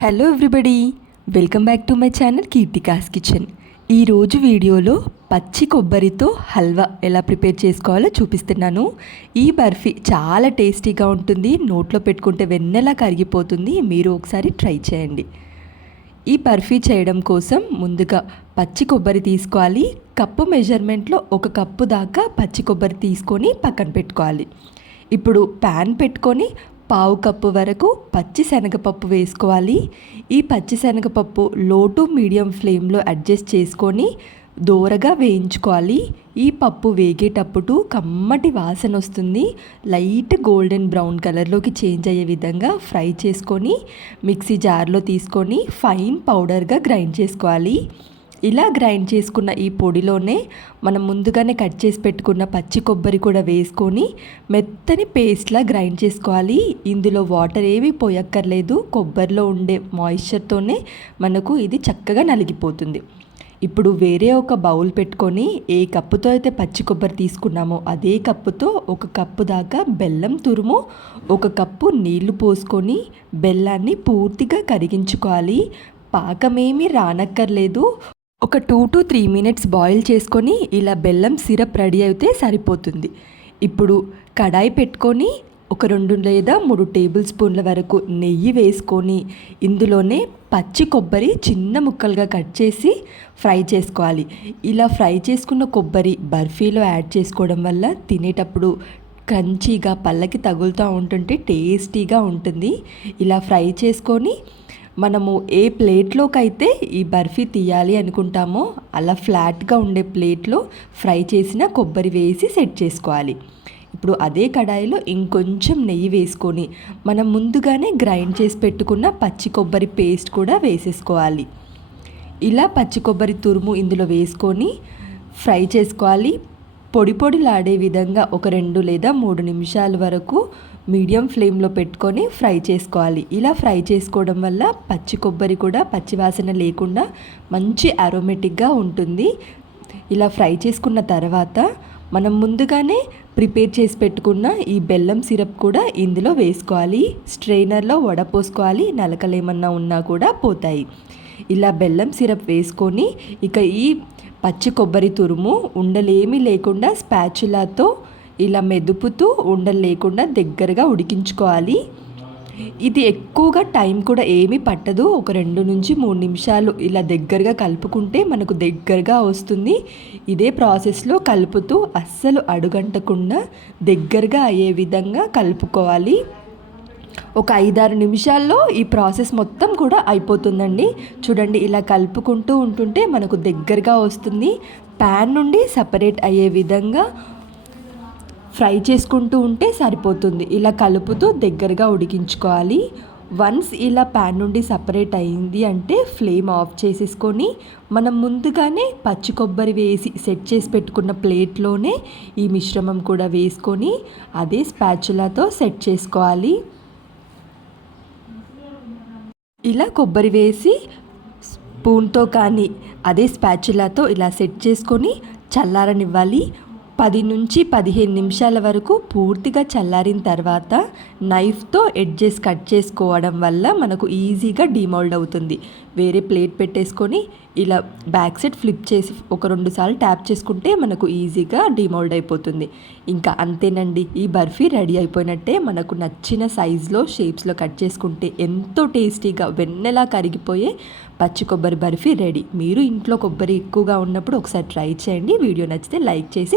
Hello everybody welcome back to my channel Keerthika's kitchen ఈరోజు వీడియోలో పచ్చి కొబ్బరితో హల్వా ఎలా ప్రిపేర్ చేసుకోవాలో చూపిస్తున్నాను. ఈ బర్ఫీ చాలా టేస్టీగా ఉంటుంది. నోట్లో పెట్టుకుంటే వెన్నెలా కరిగిపోతుంది. మీరు ఒకసారి ట్రై చేయండి. ఈ బర్ఫీ చేయడం కోసం ముందుగా పచ్చి కొబ్బరి తీసుకోవాలి. కప్పు మెజర్మెంట్లో ఒక కప్పు దాకా పచ్చి కొబ్బరి తీసుకొని పక్కన పెట్టుకోవాలి. ఇప్పుడు ప్యాన్ పెట్టుకొని పావు కప్పు వరకు పచ్చి శనగపప్పు వేసుకోవాలి. ఈ పచ్చి శనగపప్పు లో టు మీడియం ఫ్లేమ్లో అడ్జస్ట్ చేసుకొని దోరగా వేయించుకోవాలి. ఈ పప్పు వేగేటప్పుడు కమ్మటి వాసన వస్తుంది. లైట్ గోల్డెన్ బ్రౌన్ కలర్లోకి చేంజ్ అయ్యే విధంగా ఫ్రై చేసుకొని మిక్సీ జార్లో తీసుకొని ఫైన్ పౌడర్గా గ్రైండ్ చేసుకోవాలి. ఇలా గ్రైండ్ చేసుకున్న ఈ పొడిలోనే మనం ముందుగానే కట్ చేసి పెట్టుకున్న పచ్చి కొబ్బరి కూడా వేసుకొని మెత్తని పేస్ట్లా గ్రైండ్ చేసుకోవాలి. ఇందులో వాటర్ ఏవి పోయక్కర్లేదు. కొబ్బరిలో ఉండే మాయిశ్చర్తోనే మనకు ఇది చక్కగా నలిగిపోతుంది. ఇప్పుడు వేరే ఒక బౌల్ పెట్టుకొని ఏ కప్పుతో అయితే పచ్చి కొబ్బరి తీసుకున్నామో అదే కప్పుతో ఒక కప్పు దాకా బెల్లం తురుము ఒక కప్పు నీళ్ళు పోసుకొని బెల్లాన్ని పూర్తిగా కరిగించుకోవాలి. పాకమేమీ రానక్కర్లేదు. ఒక two to three minutes boil చేసుకొని ఇలా బెల్లం సిరప్ రెడీ అయితే సరిపోతుంది. ఇప్పుడు కడాయి పెట్టుకొని ఒక రెండు లేదా మూడు టేబుల్ స్పూన్ల వరకు నెయ్యి వేసుకొని ఇందులోనే పచ్చి కొబ్బరి చిన్న ముక్కలుగా కట్ చేసి ఫ్రై చేసుకోవాలి. ఇలా ఫ్రై చేసుకున్న కొబ్బరి బర్ఫీలో యాడ్ చేసుకోవడం వల్ల తినేటప్పుడు క్రంచీగా పళ్ళకి తగులుతూ ఉంటుంటే టేస్టీగా ఉంటుంది. ఇలా ఫ్రై చేసుకొని మనము ఏ ప్లేట్లోకైతే ఈ బర్ఫీ తీయాలి అనుకుంటామో అలా ఫ్లాట్గా ఉండే ప్లేట్లో ఫ్రై చేసిన కొబ్బరి వేసి సెట్ చేసుకోవాలి. ఇప్పుడు అదే కడాయిలో ఇంకొంచెం నెయ్యి వేసుకొని మనం ముందుగానే గ్రైండ్ చేసి పెట్టుకున్న పచ్చి కొబ్బరి పేస్ట్ కూడా వేసేసుకోవాలి. ఇలా పచ్చి కొబ్బరి తురుము ఇందులో వేసుకొని ఫ్రై చేసుకోవాలి. పొడి పొడిలాడే విధంగా ఒక రెండు లేదా మూడు నిమిషాల వరకు మీడియం ఫ్లేమ్లో పెట్టుకొని ఫ్రై చేసుకోవాలి. ఇలా ఫ్రై చేసుకోవడం వల్ల పచ్చి కొబ్బరి కూడా పచ్చివాసన లేకుండా మంచి అరోమేటిక్గా ఉంటుంది. ఇలా ఫ్రై చేసుకున్న తర్వాత మనం ముందుగానే ప్రిపేర్ చేసి పెట్టుకున్న ఈ బెల్లం సిరప్ కూడా ఇందులో వేసుకోవాలి. స్ట్రైనర్లో వడపోసుకోవాలి నలకలేమన్నా ఉన్నా కూడా పోతాయి. ఇలా బెల్లం సిరప్ వేసుకొని ఇక ఈ పచ్చి కొబ్బరి తురుము ఉండలేమీ లేకుండా స్పాచులాతో ఇలా మెదుపుతూ ఉండలు లేకుండా దగ్గరగా ఉడికించుకోవాలి. ఇది ఎక్కువగా టైం కూడా ఏమీ పట్టదు. ఒక రెండు నుంచి మూడు నిమిషాలు ఇలా దగ్గరగా కలుపుకుంటే మనకు దగ్గరగా వస్తుంది. ఇదే ప్రాసెస్లో కలుపుతూ అస్సలు అడుగంటకుండా దగ్గరగా అయ్యే విధంగా కలుపుకోవాలి. ఒక ఐదారు నిమిషాల్లో ఈ ప్రాసెస్ మొత్తం కూడా అయిపోతుందండి. చూడండి ఇలా కలుపుకుంటూ ఉంటుంటే మనకు దగ్గరగా వస్తుంది. ప్యాన్ నుండి సపరేట్ అయ్యే విధంగా ఫ్రై చేసుకుంటూ ఉంటే సరిపోతుంది. ఇలా కలుపుతూ దగ్గరగా ఉడికించుకోవాలి. వన్స్ ఇలా ప్యాన్ నుండి సపరేట్ అయింది అంటే ఫ్లేమ్ ఆఫ్ చేసేసుకొని మనం ముందుగానే పచ్చి కొబ్బరి వేసి సెట్ చేసి పెట్టుకున్న ప్లేట్లోనే ఈ మిశ్రమం కూడా వేసుకొని అదే స్పాచులాతో సెట్ చేసుకోవాలి. ఇలా కొబ్బరి వేసి స్పూన్తో కానీ అదే స్పాచులాతో ఇలా సెట్ చేసుకొని చల్లారనివ్వాలి. పది నుంచి పదిహేను నిమిషాల వరకు పూర్తిగా చల్లారిన తర్వాత నైఫ్తో ఎడ్జెస్ కట్ చేసుకోవడం వల్ల మనకు ఈజీగా డిమోల్డ్ అవుతుంది. వేరే ప్లేట్ పెట్టేసుకొని ఇలా బ్యాక్ సైడ్ ఫ్లిప్ చేసి ఒక రెండు సార్లు ట్యాప్ చేసుకుంటే మనకు ఈజీగా డిమోల్డ్ అయిపోతుంది. ఇంకా అంతేనండి ఈ బర్ఫీ రెడీ అయిపోయినట్టే మనకు నచ్చిన సైజులో షేప్స్లో కట్ చేసుకుంటే ఎంతో టేస్టీగా వెన్నెలా కరిగిపోయే పచ్చి కొబ్బరి బర్ఫీ రెడీ. మీరు ఇంట్లో కొబ్బరి ఎక్కువగా ఉన్నప్పుడు ఒకసారి ట్రై చేయండి. వీడియో నచ్చితే లైక్ చేసి